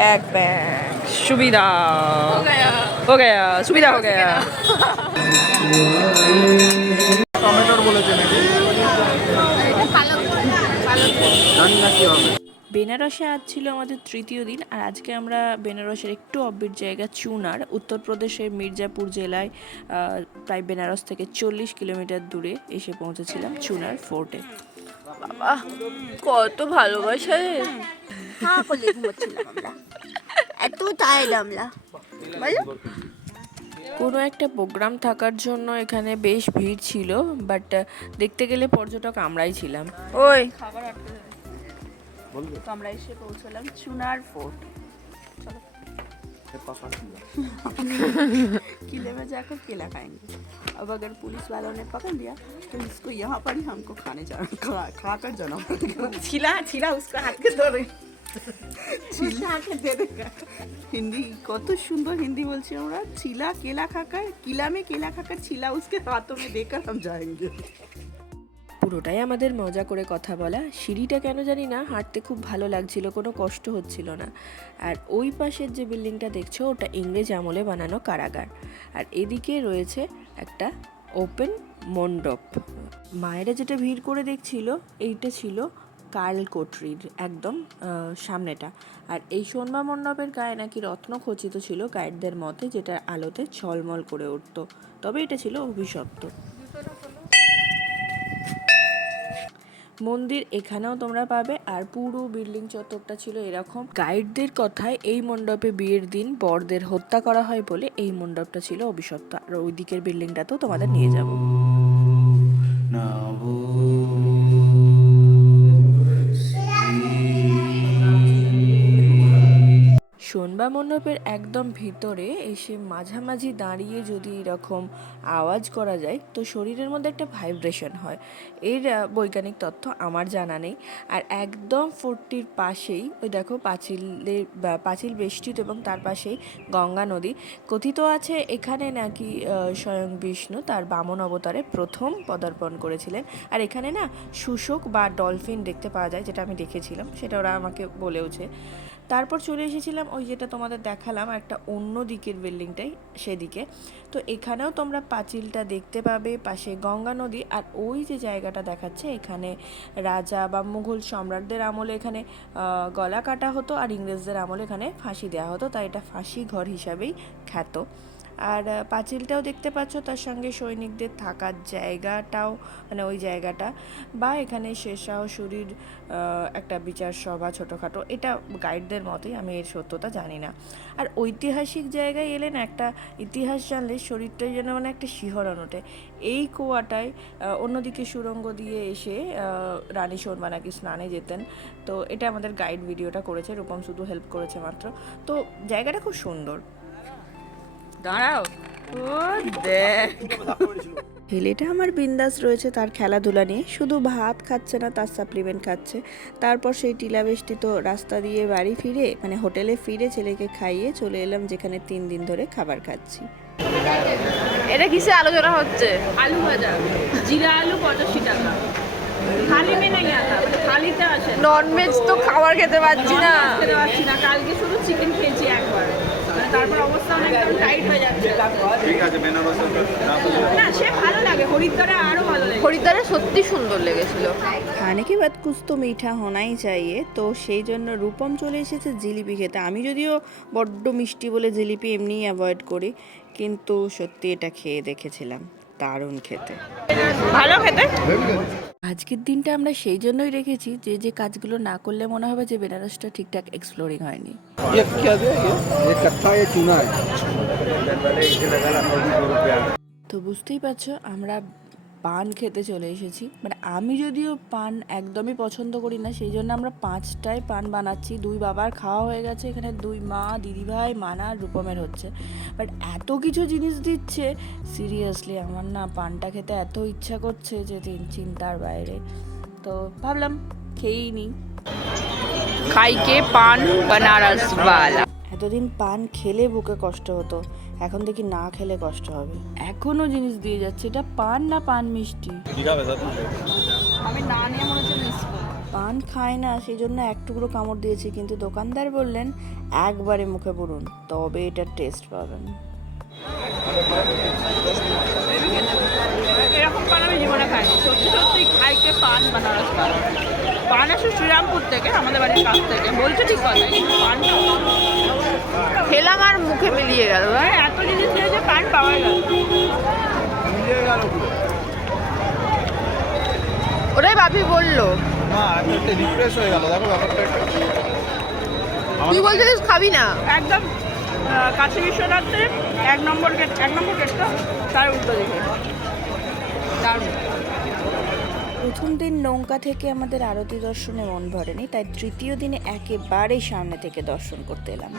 Bag bag सुविधा हो गया सुविधा हो गया। টমেটোর বলেছে নাকি জানি না কি হবে। বেনারসে আজ ছিল আমাদের তৃতীয় দিন, আর আজকে আমরা বেনারসের একটু অব্বির জায়গা চুনার, উত্তরপ্রদেশের মির্জাপুর জেলায় প্রায় বেনারস থেকে 40 কিলোমিটার দূরে এসে পৌঁছেছিলাম চুনার ফোর্টে। বাবা কত ভালোবাসা রে। হ্যাঁ করলে ঘুমোচ্ছিলাম আমরা, এত টায়ার্ড আমরা। বলো কোনো একটা প্রোগ্রাম থাকার জন্য এখানে বেশ ভিড় ছিল, বাট দেখতে গেলে পর্যটক আমরাই ছিলাম। ওই খাবার আটকে তো আমরা এসে পৌঁছলাম চুনার ফোর্ট। किले में जाकर केला खाएंगे। अब अगर पुलिस वालों ने पकड़ लिया तो इसको यहाँ पर ही हमको खा कर जाना पड़ेगा। छिला छिला उसका हाथ के दो रहे छिला के दे देगा। हिंदी কত সুন্দর হিন্দি বলছি আমরা। छिला केला खाकर, किला में केला खाकर छिला उसके हाथों में देकर हम जाएंगे। পুরোটাই আমাদের মজা করে কথা বলা। সিঁড়িটা কেন জানি না হাঁটতে খুব ভালো লাগছিল, কোনো কষ্ট হচ্ছিল না। আর ওই পাশের যে বিল্ডিংটা দেখছো ওটা ইংরেজ আমলে বানানো কারাগার, আর এদিকে রয়েছে একটা ওপেন মণ্ডপ। মায়েরা যেটা ভিড় করে দেখছিল এইটা ছিল কার্ল কোটরির একদম সামনেটা, আর এই সোনবা মণ্ডপের গায়ে নাকি রত্ন খচিত ছিল গাইডদের মতে, যেটা আলোতে ঝলমল করে উঠত। তবে এটা ছিল অভিশপ্ত। মন্দির এখানেও তোমরা পাবে, আর পুরো বিল্ডিং চত্বরটা ছিল এরকম। গাইডদের কথায় এই মণ্ডপে বিয়ের দিন বরদের হত্যা করা হয় বলে এই মণ্ডপটা ছিল অভিশপ্ত। আর ওই দিকের বিল্ডিংটাতেও তোমাদের নিয়ে যাব। সোনবা মণ্ডপের একদম ভিতরে এসে মাঝামাঝি দাঁড়িয়ে যদি এরকম আওয়াজ করা যায় তো শরীরের মধ্যে একটা ভাইব্রেশন হয়। এর বৈজ্ঞানিক তথ্য আমার জানা নেই। আর একদম ফোর্টটির পাশেই ওই দেখো পাঁচিল বেষ্টিত, এবং তার পাশেই গঙ্গা নদী। কথিত আছে এখানে নাকি স্বয়ং বিষ্ণু তার বামন অবতারে প্রথম পদার্পণ করেছিলেন। আর এখানে না শুশুক বা ডলফিন দেখতে পাওয়া যায়, যেটা আমি দেখেছিলাম, সেটা ওরা আমাকে বলেওছে। তারপর চলে এসেছিলাম ওই যেটা তোমাদের দেখালাম একটা অন্য দিকের বিল্ডিংটাই, সেদিকে। তো এখানেও তোমরা পাঁচিলটা দেখতে পাবে, পাশে গঙ্গা নদী। আর ওই যে জায়গাটা দেখাচ্ছে এখানে রাজা বা মুঘল সম্রাটদের আমলে এখানে গলা কাটা হতো, আর ইংরেজদের আমলে এখানে ফাঁসি দেওয়া হতো, তাই এটা ফাঁসি ঘর হিসাবেই খ্যাত। আর পাঁচিলটাও দেখতে পাচ্ছ, তার সঙ্গে সৈনিকদের থাকার জায়গাটাও, মানে ওই জায়গাটা, বা এখানে শেরশাহ সুরির একটা বিচার সভা ছোটোখাটো, এটা গাইডদের মতোই, আমি এর সত্যতা জানি না। আর ঐতিহাসিক জায়গায় এলে না একটা ইতিহাস জানলে শরীরটাই যেন মানে একটা শিহরণ ওঠে। এই কুয়াটায় অন্যদিকে সুড়ঙ্গ দিয়ে এসে রানী সোনবা নাকি স্নানে যেতেন। তো এটা আমাদের গাইড ভিডিওটা করেছে, রূপম শুধু হেল্প করেছে মাত্র। তো জায়গাটা খুব সুন্দর। দাঁড়াও ও দেখ ছেলেটা আমার বিন্দাস রয়েছে তার খেলাধুলা নিয়ে, শুধু ভাত খাচ্ছে না, তার সাপ্লিমেন্ট খাচ্ছে। তারপর সেই টিলাবেষ্টিত রাস্তা দিয়ে বাড়ি ফিরে, মানে হোটেলে ফিরে ছেলেকে খাইয়ে চলে এলাম যেখানে 3 দিন ধরে খাবার খাচ্ছি। এটা কিসে আলোচনা হচ্ছে? আলু ভাজা, জিরা আলু 85 টাকা। থালি মে নাই আতা, থালিতে আসে ননভেজ তো খাবার খেতে পাচ্ছি না। খেতে পারছি না, কালকে শুধু চিকেন খেয়েছি একবার, তারপর অবস্থা অনেকটা টাইট হয়ে যাচ্ছে। ঠিক আছে বেনারসের না সে ভালো লাগে, হরিদ্বারে আরো ভালো লাগে। হরিদ্বারে সত্যি সুন্দর লেগেছিল। খানে কি বাদ কুছ তো মিঠা হোনাই চাইয়ে, তো সেই জন্য রূপম চলে এসেছে জিলিপি খেতে। আমি যদিও বড্ড মিষ্টি বলে জিলিপি এমনিই অ্যাভয়েড করি, কিন্তু সত্যি এটা খেয়ে দেখেছিলাম, দারুণ খেতে। ভালো খেতে। আজকের দিনটা আমরা সেই জন্যই রেখেছি যে যে কাজগুলো না করলে মনে হবে যে বেনারসটা ঠিকঠাক এক্সপ্লোরিং হয়নি। তো বুঝতেই পারছো আমরা পান খেতে চলে এসেছি। মানে আমি যদিও পান একদমই পছন্দ করি না, সেই জন্য আমরা 5টায় পান বানাচ্ছি। 2 বাবার খাওয়া হয়ে গেছে, এখানে 2 মা, দিদিভাই, মানা, রূপমের হচ্ছে। বাট এত কিছু জিনিস দিচ্ছে, সিরিয়াসলি আমার না পানটা খেতে এত ইচ্ছা করছে যে চিন্তার বাইরে। তো ভাবলাম খেয়েই নিই। খাই কে পান বানারস ওয়ালা। এতদিন পান খেলে বুকে কষ্ট হতো, এখন দেখি না খেলে কষ্ট হবে। এখনো জিনিস দিয়ে যাচ্ছে, এটা পান না পান মিষ্টি? আমি না নিয়ে মনে হচ্ছে মিস করব। পান খায় না, সেই জন্য এক টুকরো কামড় দিয়েছি, কিন্তু দোকানদার বললেন একবারে মুখে পুরুন, তবে এটার টেস্ট পাবেন। এরকম পান আমি জীবনে খাইনি, সত্যি সত্যি খাইকে পান বানারস পান। পান আসে শ্রীরামপুর থেকে, আমাদের বাড়ির কাছ থেকে, বলছে ঠিক কথা, কিন্তু পানটা খেলাম আর মুখে মিলিয়ে গেল। এত জিনিস দিয়ে যে পান পাওয়া গেল, মিলিয়ে গেল পুরো। ওটাই বাপি বললো। না একটা রিফ্রেশ হয়ে গেল, দেখো ব্যাপারটা একটা। তুই বলছিস খাবি না? একদম কাশী বিশ্বনাথের 1 নম্বর গেট তো তার উল্টো দিকে। দারুণ। প্রথম দিন নৌকা থেকে আমাদের আরতি দর্শনে মন ভরেনি, তাই তৃতীয় দিনে একেবারেই সামনে থেকে দর্শন করতে এলাম।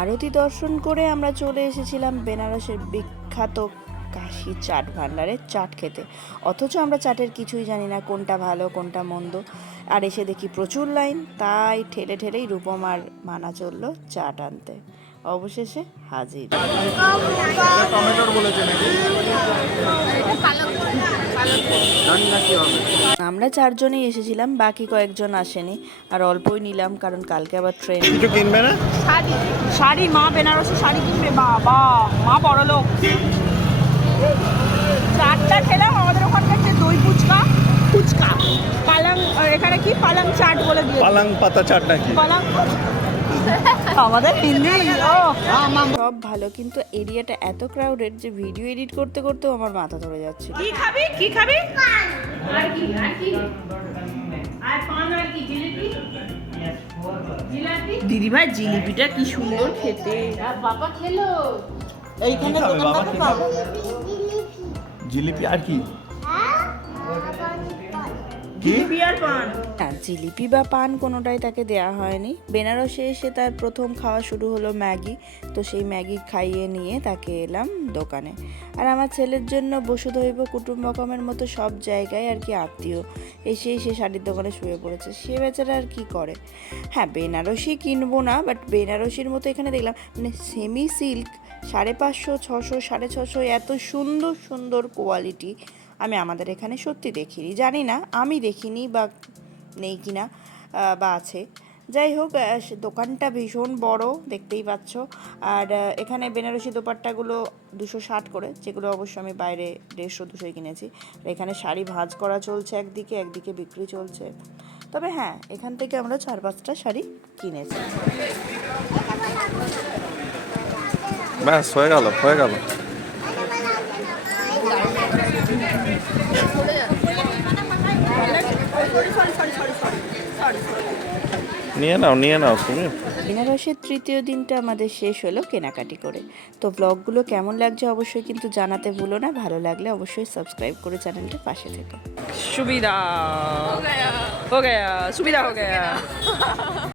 আরতি দর্শন করে আমরা চলে এসেছিলাম বেনারসের বিখ্যাত কাশি চাট ভান্ডারে চাট খেতে। অথচ আমরা চাটের কিছুই জানি না, কোনটা ভালো কোনটা মন্দ। আর এসে দেখি প্রচুর লাইন, তাই ঠেলে ঠেলেই রূপমার মানা চললো চাট আনতে। অবশেষে হাজির। টমেটোর বলেছে নাকি? জানি না কি হবে। আমরা 4 জনেই এসেছিলাম, বাকি কয়েকজন আসেনি, আর অল্পই নিলাম কারণ কালকে আবার ট্রেন। কিছু কিনবে না? শাড়ি, মা বেনারসি শাড়ি কিনবে, বাবা মা বড়লোক। চাটটা খেলাম, আমাদের ওখানকার যে দই ফুচকা পালাং, এখানে কি পালাং চাট বলে দিয়ে, পালাং পাতা চাট নাকি? পালাং আমাদের হিন্দি। সব ভালো, কিন্তু এরিয়াটা এত ক্রাউডেড যে ভিডিও এডিট করতে করতেও আমার মাথা ধরে যাচ্ছে। কি খাবি আর কি আর পান আর কি জিলিপি। দিদি ভাই জিলিপিটা কি সুন্দর খেতে। বাবা খেলো এইখানে দোকানটাতে পাবো জিলিপি আর কি? জিলিপি আর পান। না, জিলিপি বা পান কোনোটাই তাকে দেয়া হয়নি। বেনারসে এসে তার প্রথম খাওয়া শুরু হলো ম্যাগি, তো সেই ম্যাগি খাইয়ে নিয়ে তাকে এলাম দোকানে। আর আমার ছেলের জন্য বসুধৈব কুটুম্বকমের মতো সব জায়গায় আর কি আত্মীয় এসেই সে শাড়ির দোকানে শুয়ে পড়েছে। সে বেচারা আর কি করে। হ্যাঁ, বেনারসি কিনবো না, বাট বেনারসির মতো এখানে দেখলাম মানে সেমি সিল্ক 550, 600, 650, এত সুন্দর সুন্দর কোয়ালিটি আমি আমাদের এখানে সত্যি দেখিনি। জানি না, আমি দেখিনি বা নেই কিনা বা আছে। যাই হোক, দোকানটা ভীষণ বড়, দেখতেই পাচ্ছ। আর এখানে বেনারসি দোপাট্টাগুলো 260 করে, যেগুলো অবশ্য আমি বাইরে 150-200 কিনেছি। আর এখানে শাড়ি ভাঁজ করা চলছে একদিকে বিক্রি চলছে। তবে হ্যাঁ, এখান থেকে আমরা 4-5টা শাড়ি কিনেছি। ব্যাস হয়ে গেল। নিয়ে নাও তুমি। বেনারসের তৃতীয় দিনটা আমাদের শেষ হলো কেনাকাটি করে। তো ব্লগগুলো কেমন লাগছে অবশ্যই কিন্তু জানাতে ভুলো না। ভালো লাগলে অবশ্যই সাবস্ক্রাইব করে চ্যানেলটার পাশে থেকো। সুবিধা হো গয়া সুবিধা হো গয়া।